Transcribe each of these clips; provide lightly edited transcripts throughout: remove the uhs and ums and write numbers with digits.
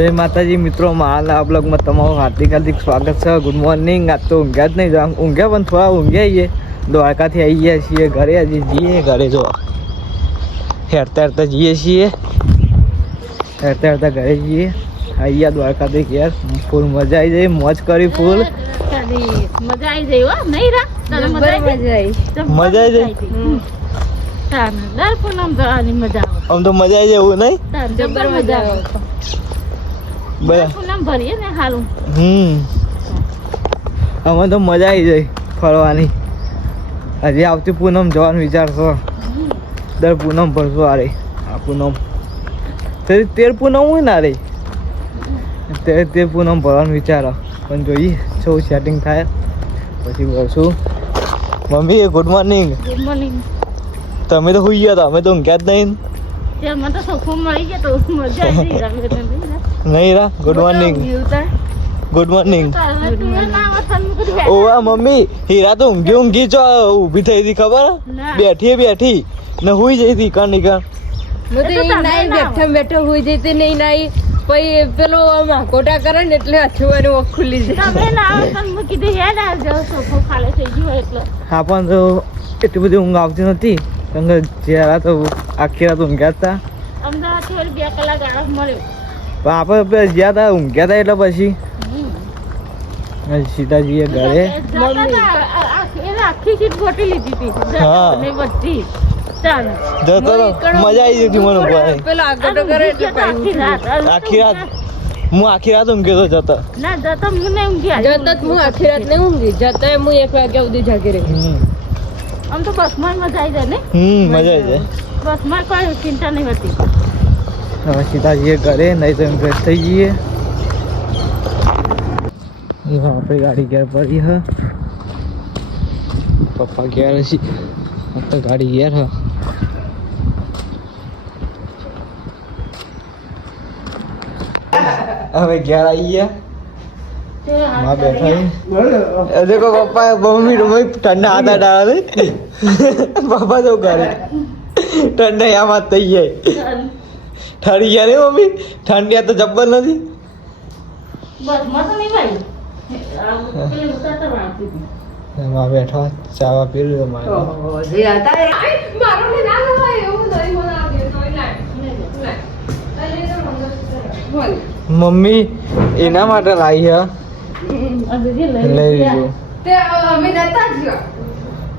જય માતાજી મિત્રો, મારા બ્લોગમાં તમારું હાર્દિક સ્વાગત છે. Good morning. આજ તો ઊંઘ્યા જ નહીં, ઊંઘ્યા પણ થોડા ઊંઘ્યા આવીએ. દ્વારકાથી આવી ગયા છીએ ઘરે. હજી જઈએ ઘરે, જો હેરતા હેરતા જઈએ છીએ, હેરતા હેરતા ઘરે જઈએ. અહીંયા દ્વારકાથી ઘેર ફૂલ મજા આવી જાય, મોજ કરી ફૂલ મજા આવી જાય. નહીં રા મજા આવી જાય. આમ તો મજા આવી જાય એવું નહીં? જબર મજા આવે. પૂનમ ભરીએ ને હારું. અમે તો મજા આવી જાય ફરવાની. હજી આવતી પૂનમ જવાનું વિચારશો? દર પૂનમ ભરશો. આ રહી આ પૂનમ 13 પૂનમ હોય ને? આ રહી 13 પૂનમ ભરવાનું વિચારો, પણ જોઈએ શું સેટિંગ થાય પછી ભરશું. Mummy good morning. Good morning. તમે તો સુઈ ગયા હતા, અમે તો ઊંઘ્યા જ નહીં. મને તો સોફો મળી ગયો તો મજા આવી ગઈ. નહીં રા. Good morning. Good morning. ઓવા મમ્મી, હીરા તો ઊંઘી ચો ઊભી થઈ હતી ખબર? બેઠી ને હુઈ જઈ હતી કણ નીકળ. બેઠો હુઈ જતી નહીં નાઈ. પછી પેલો આમાં કોટા કરે ને એટલે અછુવાનું ઓખ ખુલ્લી જાય. હા પણ તો એટલી બધી ઊંઘ આવતી નથી, કેમ કે જરા તો આખી રાત ઊંઘ્યા હતા. અમદાવાદ 2 કલાક આરામ મળ્યો. પણ આપણે જ્યાં હતા ઊંઘ્યા હતા એટલે પછી સીતાજીએ ઘરે આખી સીટ ગોટી લીધી હતી. હા બધી જતો મજા આવી જતી મને. પેલો આગળ કરે એટલે આખી રાત હું ઊંઘ્યો તો જતો. ના જતો હું નહીં ઊંઘ્યા. જતો હું આખી રાત નહીં ઊંઘી. જતો હું 1 વાગ્યા સુધી જાગી રહી. આમ તો બસમાં મજા આવી જાય ને? મજા આવી જાય. બસમાં કોઈ ચિંતા નહીં હોતી. હવે સીતાજીએ ઘરે, નહીં તો ફ્રેશ થઈ જઈએ. આપણે ગાડી ઘેર પડી હ. પપ્પા ઘેર હશે તો ગાડી ઘેર હ. હવે ઘેર આવી ગયા. માં બેઠા દેખો પપ્પા મમ્મી ઠંડા હાથા ડાળે. પપ્પા તો કરે ઠંડા આમાં થઈ જાય. ઠરી ગયા ને મમ્મી? ઠંડી તો જબ્બર નથી. બસમાં તો નહીં ભાઈ. એમાં બેઠા ચાવા પી રહ્યો મારે. મમ્મી એના માટે લાવી હ. લઈ લીધું.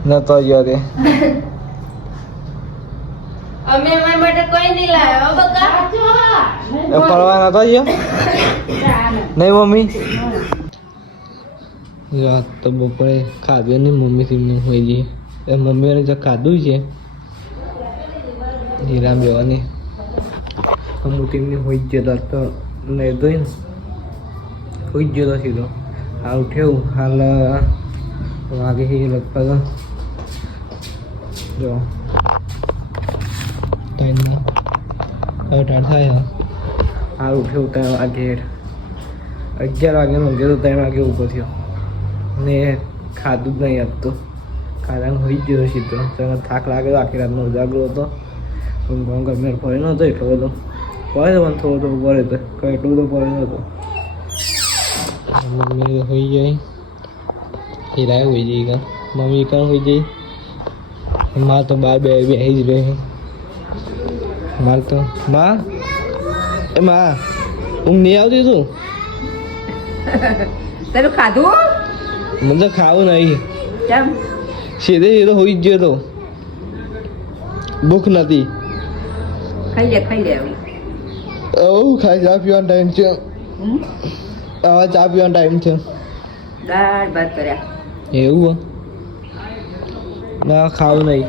નતો ગયો તે. અમે અમારા માટે કોઈ નહીં લાવ્યો બકા. ફરવા નતો ગયો નહીં મમ્મી? રાત તો બપોરે ખાધું નહીં મમ્મી થી હોય જઈએ. મમ્મીને જો ખાધું છે હીરા બેવાની અમુક ટીમની હોય જ જતા તો નહીં તો હોય જ જતો સીધો. હાલ ઉઠ્યું હાલ વાગે લગભગ જો ટાઈમમાં હવે ટાઈમ થાય. હાલ ઉઠ્યું 3 વાગે. 11 વાગ્યાનો ઊંઘ્યો તો 3 વાગે ઊભો થયો ને ખાધું જ નહીં. આપતો ખાધા હોઈ જ ગયો સીધો. થાક લાગે આખી રાતનો ઉજાગરો હતો. ગમે પડે નહોતો એટલો બધો. પડે તો પણ થોડો પડે તો કંઈ એટલું બધું પડે નહોતો. મમ્મી હોઈ જાય, હીરાએ હોઈ જઈ કાં મમ્મી કાં હોઈ જઈ. માં તો બાર બેસી જ રહે. મારે તો માં ઊંઘ નહીં આવતી તું? તારું ખાધું? મને તો ખાવું નહીં. કેમ? સીધો હોઈ જ ગયો તો. ભૂખ નથી. ખાઈ લે ખાઈ ચા પીવાનો ટાઈમ છે. હવે ચા પીવાનો ટાઈમ છે. દાળ ભાત કર્યા. એવું ના ખાવું નહીં.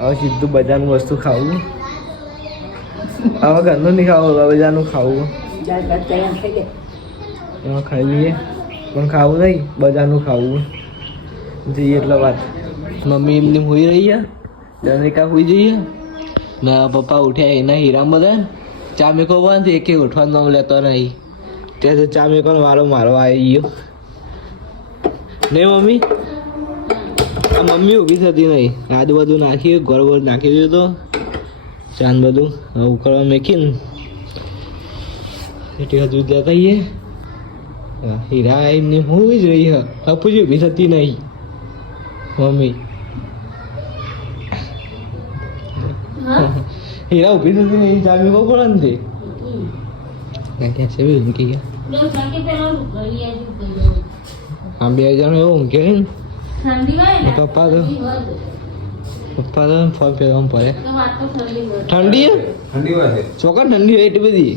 હવે સીધું બજારનું વસ્તુ ખાવું. હવે ઘરનું નહીં ખાવું, હવે બજારનું ખાવું. દાળ ભાત કર્યા ખાઈ લે. એમાં ખાઈ લઈએ પણ ખાવું નહીં, બજારનું ખાવું. જઈએ એટલે વાત. મમ્મી એમની હોઈ રહી છે, જનરિકા હોઈ જઈએ. ના પપ્પા ઉઠ્યા એના હીરા બધા ચા મેકો બંધ. એકે ઉઠવાનું નામ લેતો નહીં. તે તો ચા મેકો મારો આવી ગયો નહીં મમ્મી? આ મમ્મી ઊભી થતી નહીં. આજુ બધું નાખી ગોળ ગોળ નાખી દીધું તો ચાંદ બધું ઉકળવા મેકીને એટલે હજુ જતા આવીએ. હીરા એમને હોવી જ રહી હ અપુજી ઉભી થતી નહીં મમ્મી. હીરા ઉભી થતી નહીં ચાવી બહુ પડે ને તે ક્યાં છે બી ઊંઘી ગયા. આમ 2 જણ એવું ઊંઘે ને પપ્પા તો ફોન પે આમ પડે. ઠંડી ચોકન ઠંડી હોય એટલી બધી.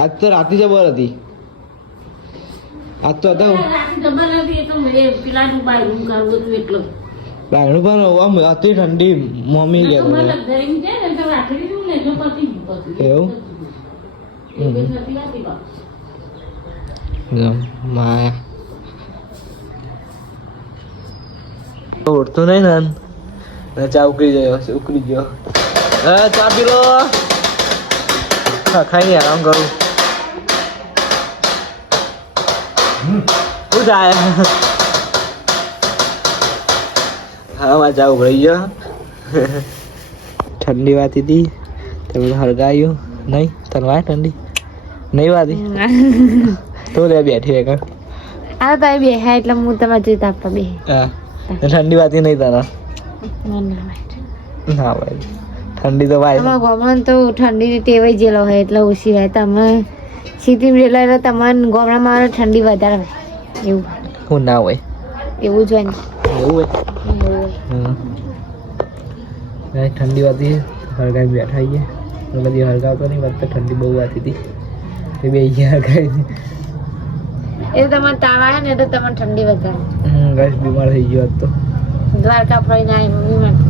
આજ તો રાતે જબર હતી. આજ તો હતા બાયણું પણ આમ હતી ઠંડી મમ્મી ગયા એવું માયા ઉઠતો નહીં ને ચા ઉકળી ગયો. ચા પી લો. ખાઈ આરામ કરું. શું થાય? હા માં ચા ઉકળી ગયો. ઠંડી વાતી હતી તમે હળગાયું નહીં? તને વાય ઠંડી નહીં વાતી તો લે બેઠી એક આ તો બે હા એટલે હું તમારે જીત આપવા બે. હા ઠંડી વાતી નહીં તારા? ના ભાઈ ઠંડી તો વાય. ગોમણ તો ઠંડી ટેવાઈ ગયેલો હોય એટલે ઓછી હોય. તમે સિટી રહેલા એટલે તમારે ગામડામાં ઠંડી વધારે હોય એવું. હું ના હોય એવું જ હોય ને. એવું હોય. ઠંડી વાતી હળગાઈ બેઠા આવીએ. બધી હળગાવતો નહીં વાત તો ઠંડી બહુ વાતી હતી એ બે હળગાઈ. એ તમારે તાવ આવે ને એટલે તમારે ઠંડી વધારે. ગેસ બીમાર થઈ ગયો હતો. દ્વારકા ફરીને આવી મમ્મી માટે